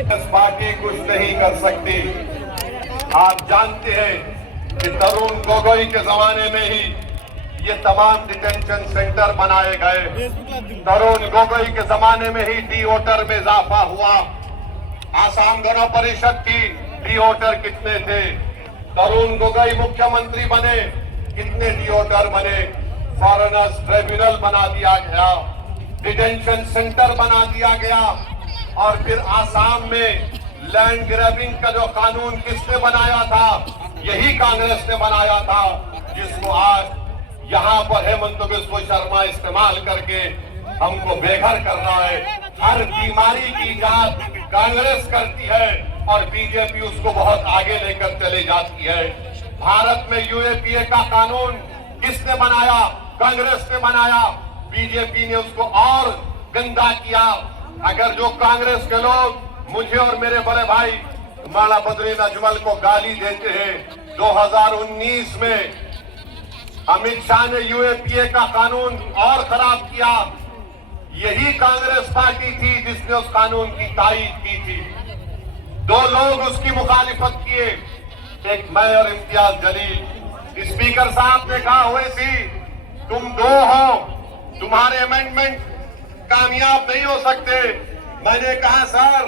Party कुछ नहीं कर सकती। आप जानते हैं कि तरुण गोगोई के जमाने में ही ये तमाम डिटेंशन सेंटर बनाए गए। तरुण गोगोई के जमाने में ही डी वोटर में इजाफा हुआ। आसाम गण परिषद की डी वोटर कितने थे? तरुण गोगोई मुख्यमंत्री बने, कितने डी वोटर बने? फॉरेनर्स ट्रिब्यूनल बना दिया गया, डिटेंशन सेंटर बना दिया गया। और फिर आसाम में लैंड ग्रैबिंग का जो कानून किसने बनाया था? यही कांग्रेस ने बनाया था, जिसको आज यहाँ पर हेमंत बिस्वा शर्मा इस्तेमाल करके हमको बेघर कर रहा है। हर बीमारी की जांच कांग्रेस करती है और बीजेपी उसको बहुत आगे लेकर चले जाती है। भारत में यूएपीए का कानून किसने बनाया? कांग्रेस ने बनाया। बीजेपी ने उसको और गंदा किया। अगर जो कांग्रेस के लोग मुझे और मेरे बड़े भाई माला बद्रीन अजमल को गाली देते हैं, 2019 में अमित शाह ने यूएपीए का कानून और खराब किया। यही कांग्रेस पार्टी थी जिसने उस कानून की तारीफ की थी। दो लोग उसकी मुखालिफत किए, एक मैं और इम्तियाज जलील। स्पीकर साहब ने कहा, ओवैसी तुम दो हो, तुम्हारे अमेंडमेंट कामयाब नहीं हो सकते। मैंने कहा सर,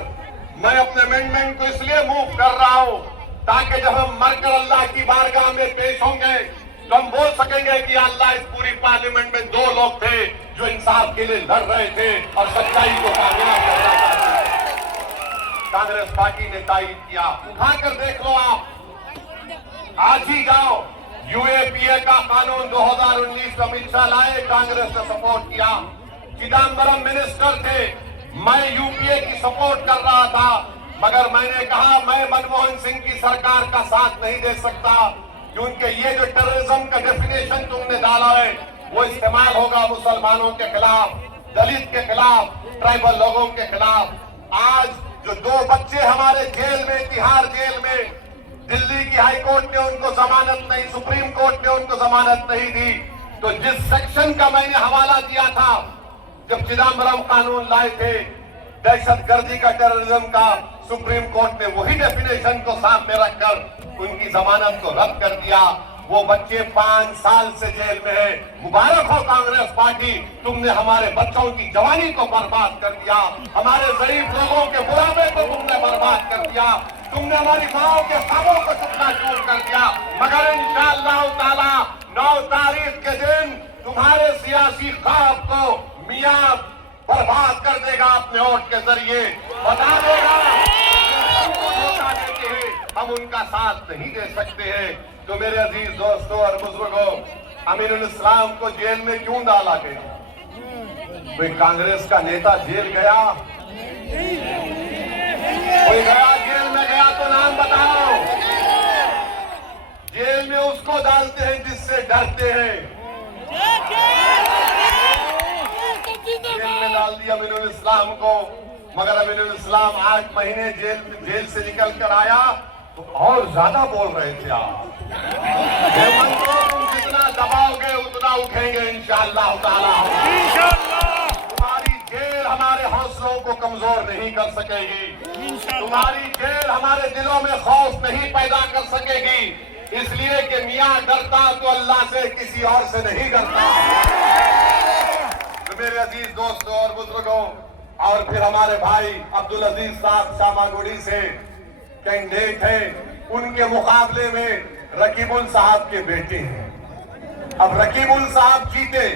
मैं अपने अमेंडमेंट को इसलिए मूव कर रहा हूं ताकि जब हम मरकर अल्लाह की बारगाह में पेश होंगे तो हम बोल सकेंगे कि अल्लाह, इस पूरी पार्लियामेंट में दो लोग थे जो इंसाफ के लिए लड़ रहे थे और सच्चाई को कामयाब करना चाहते थे। कांग्रेस पार्टी ने तायद किया। उठाकर देख लो आप, आज ही जाओ। यूएपीए का कानून 2019 में अमित शाह लाए, कांग्रेस ने सपोर्ट किया। चिदम्बरम मिनिस्टर थे, मैं यूपीए की सपोर्ट कर रहा था, मगर मैंने कहा मैं मनमोहन सिंह की सरकार का साथ नहीं दे सकता, क्योंकि ये जो टेररिज्म का डेफिनेशन तुमने डाला है वो इस्तेमाल होगा मुसलमानों के खिलाफ, दलित के खिलाफ, ट्राइबल लोगों के खिलाफ। आज जो दो बच्चे हमारे जेल में, तिहाड़ जेल में, दिल्ली की हाई कोर्ट ने उनको जमानत नहीं, सुप्रीम कोर्ट ने उनको जमानत नहीं दी। तो जिस सेक्शन का मैंने हवाला दिया था जब चिदम्बरम कानून लाए थे दहशतगर्दी का, टेररिज्म का, सुप्रीम कोर्ट ने वही डेफिनेशन को सामने रखकर उनकी जमानत को रद्द कर दिया। वो बच्चे 5 साल से जेल में है। मुबारक हो कांग्रेस पार्टी, तुमने हमारे बच्चों की जवानी को बर्बाद कर दिया, हमारे गरीब लोगों के बुढ़ापे को तुमने बर्बाद कर दिया, तुमने हमारी माओ के ख्वाबों को चकना चूर कर दिया। मगर इंशाअल्लाह ताला 9 तारीख के दिन तुम्हारे सियासी ख्वाब को मियां बर्बाद कर देगा अपने वोट के जरिए, बता देगा। धोखा देते हैं, हम उनका साथ नहीं दे सकते हैं। तो मेरे अजीज दोस्तों और बुजुर्गों, अमीनुल इस्लाम को जेल में क्यों डाला गया? कोई कांग्रेस का नेता जेल गया? कोई गया जेल में? गया तो नाम बताओ। जेल में उसको डालते हैं जिससे डरते हैं। जेल में डाल दिया अमीनुल इस्लाम को, मगर अमीनुल इस्लाम 8 महीने जेल से निकल कर आया तो और ज्यादा बोल रहे थे आप। हेमंत को तुम जितना दबाओगे उतना उठेंगे इंशाअल्लाह ताला। तुम्हारी जेल हमारे हौसलों को कमजोर नहीं कर सकेगी, तुम्हारी जेल हमारे दिलों में खौफ नहीं पैदा कर सकेगी, इसलिए कि मियां डरता तो अल्लाह से, किसी और से नहीं डरता। तो मेरे अजीज दोस्तों और बुजुर्गों, और फिर हमारे भाई अब्दुल अजीज साहब शामागुड़ी से कैंडिडेट हैं, उनके मुकाबले में रकीबुल साहब के बेटे हैं। अब रकीबुल साहब जीते।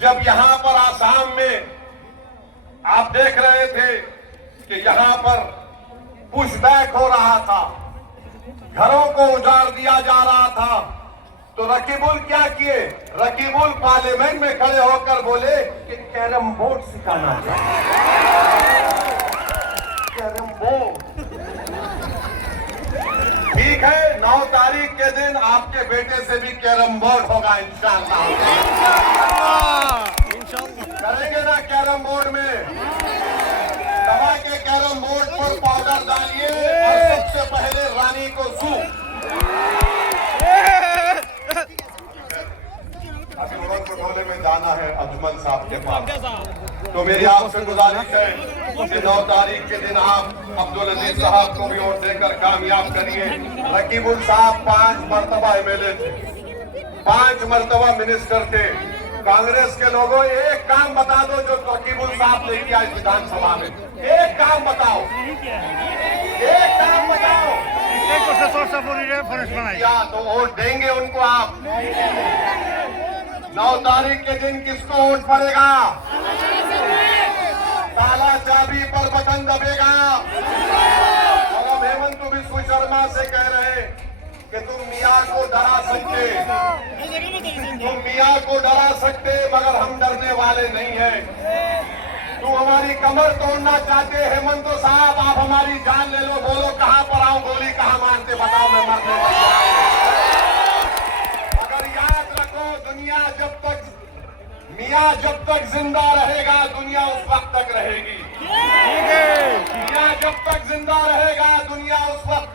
जब यहां पर आसाम में आप देख रहे थे कि यहां पर पुशबैक हो रहा था, घरों को उजाड़ दिया जा रहा था, तो रकीबुल क्या किए? रकीबुल पार्लियामेंट में खड़े होकर बोले कि कैरम बोर्ड सिखाना चाहिए। कैरम बोर्ड ठीक है, 9 तारीख के दिन आपके बेटे से भी कैरम बोर्ड होगा इंशाअल्लाह। करेंगे ना कैरम बोर्ड में? दबा के कैरम बोर्ड पर पाउडर डालिए और सबसे पहले रानी को सू। अभी उड़न खटोले में जाना है अजमल साहब के पास, तो मेरी आपसे गुजारिश है कि 9 तारीख के दिन आप अब्दुल अजीज साहब को भी वोट देकर कामयाब करिए। रकीबुल साहब 5 मरतबा एमएलए थे, 5 मरतबा मिनिस्टर थे। कांग्रेस के लोगों एक काम बता दो जो रकीबुल साहब ने किया इस विधानसभा में, एक काम बताओ, एक काम बताओ। क्या तो वोट देंगे उनको आप? 9 तारीख के दिन किसको वोट पड़ेगा? ताला चाबी पर बटन दबेगा। और अब हेमंत बिस्व शर्मा से कह रहे कि तुम मियां को डरा सकते, तुम मियां को डरा सकते मगर हम डरने वाले नहीं हैं। तुम हमारी कमर तोड़ना चाहते हेमंत साहब, आप हमारी जान ले लो। बोलो कहां पर आऊं, गोली कहां मारते बताओ, मैं मरने वाला हूं। मगर याद रखो, दुनिया जब तक, मियां जब तक जिंदा रहेगा दुनिया उस वक्त तक रहेगी। मियां जब तक जिंदा रहेगा दुनिया उस वक्त